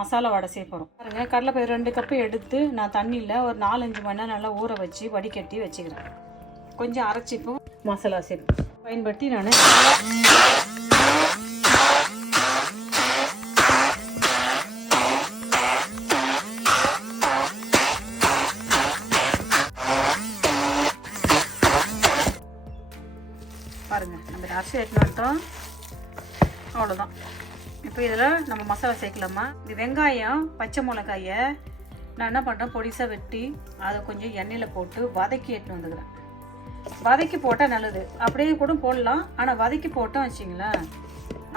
மசாலா வடை செய்ய போகிறோம். பாருங்க, கடலைப்பயிறு 2 கப்பு எடுத்து நான் தண்ணியில் ஒரு 4-5 மணி நேரம் நல்லா ஊற வச்சு வடிகட்டி வச்சுக்கிறேன். கொஞ்சம் அரைச்சிப்போம் மசாலா சேர்த்து பயன்படுத்தி நான் பாருங்கள் நம்ம அரிசி எடுத்துன்னு வந்துட்டோம். அவ்வளோதான். இப்போ இதில் நம்ம மசாலா சேர்க்கலாமா. இது வெங்காயம் பச்சை மிளகாயை நான் என்ன பண்ணுறேன், பொடிசாக வெட்டி அதை கொஞ்சம் எண்ணெயில் போட்டு வதக்கி எடுத்துன்னு வந்துக்கிறேன். வதக்கி போட்டால் நல்லது, அப்படியே கூட போடலாம். ஆனால் வதக்கி போட்டோம் வச்சிங்களேன்,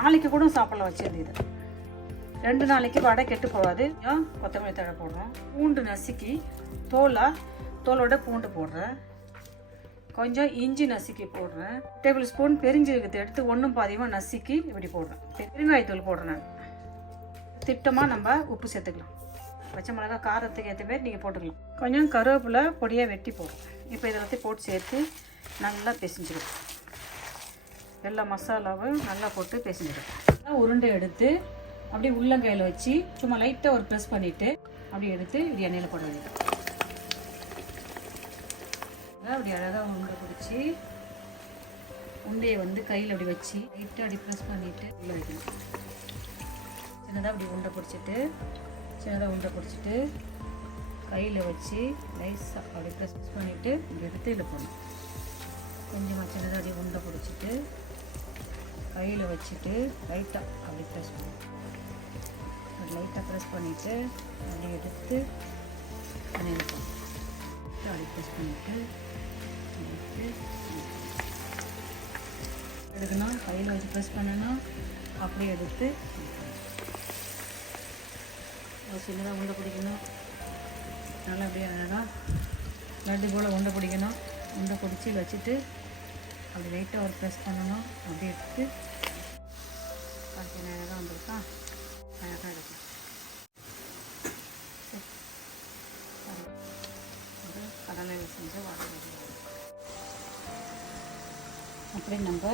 நாளைக்கு கூட சாப்பிடலாம் வச்சிருந்து. இது 2 நாளைக்கு வடை கெட்டு போகாது. கொத்தமல்லி தழை போடுறோம். பூண்டு நசுக்கி தோலோட பூண்டு போடுறேன். கொஞ்சம் இஞ்சி நசுக்கி போடுறேன். டேபிள் ஸ்பூன் பெருஞ்சீரகத்தை எடுத்து 1 பாதியமாக நசுக்கி இப்படி போடுறேன். பெருங்காயத்தூள் போடுறேன். நான் திட்டமாக நம்ம உப்பு சேர்த்துக்கலாம். பச்சை மிளகா காரத்துக்கு ஏற்ற மாதிரி நீங்கள் போட்டுக்கலாம். கொஞ்சம் கருவேப்பிலை பொடியாக வெட்டி போடுறோம். இப்போ இதெல்லாத்தையும் போட்டு சேர்த்து நல்லா பிசைஞ்சிடும். எல்லா மசாலாவும் நல்லா போட்டு பிசைஞ்சிடும். உருண்டை எடுத்து அப்படியே உள்ளங்கையில் வச்சு சும்மா லைட்டாக ஒரு ப்ரெஸ் பண்ணிவிட்டு அப்படியே எடுத்து இப்படி எண்ணெயில் போட வேண்டியது. அப்படி அழகாக உருண்டை பிடிச்சி உண்டையை வந்து கையில் அப்படி வச்சு லைட்டாக அப்படி ப்ரெஸ் பண்ணிவிட்டு உள்ளே வைக்கணும். சின்னதாக அப்படி உருண்டை பிடிச்சிட்டு கையில் வச்சு லைஸாக அப்படி ப்ரெஸ் பண்ணிவிட்டு இப்படி எடுத்து இதில் போடணும். கொஞ்சமாக சின்னதாக அப்படி உருண்டை பிடிச்சிட்டு கையில் வச்சுட்டு லைட்டாக அப்படி ப்ரெஸ் பண்ணணும். லைட்டாக ப்ரெஸ் பண்ணிவிட்டு அப்படி எடுத்து எண்ணெயில் போடணும். அப்படி ப்ரெஸ் பண்ணிவிட்டு எடுக்கணும். கையில் வச்சு ப்ரெஸ் பண்ணணும். அப்படியே எடுத்து சின்னதாக உண்டை பிடிக்கணும். நல்லா அப்படியே அழகாக லட்டு போல் உண்டை பிடிக்கணும். உண்டை பிடிச்சி வச்சுட்டு அப்படி லைட்டாக ஒரு ப்ரெஸ் பண்ணணும். அப்படியே எடுத்து பார்த்தீங்கன்னா அழகாக வந்துருக்கா. அழகாக எடுக்கணும். கடலையில் செஞ்சு வடை அப்படி நம்ம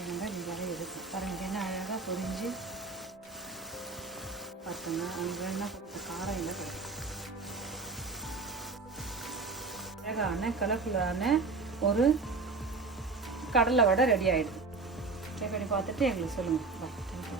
இந்த வடை எடுக்கும். பாருங்க என்ன அழகாக பொரிஞ்சு பார்த்துங்க. அவங்க என்ன காரம் இல்லை கிடைக்கும். அழகான கலர்ஃபுல்லான ஒரு கடலை வடை ரெடி ஆகிடுது. ட்ரை பண்ணி பார்த்துட்டு எங்களுக்கு சொல்லுங்கள். பாய். தேங்க்யூ.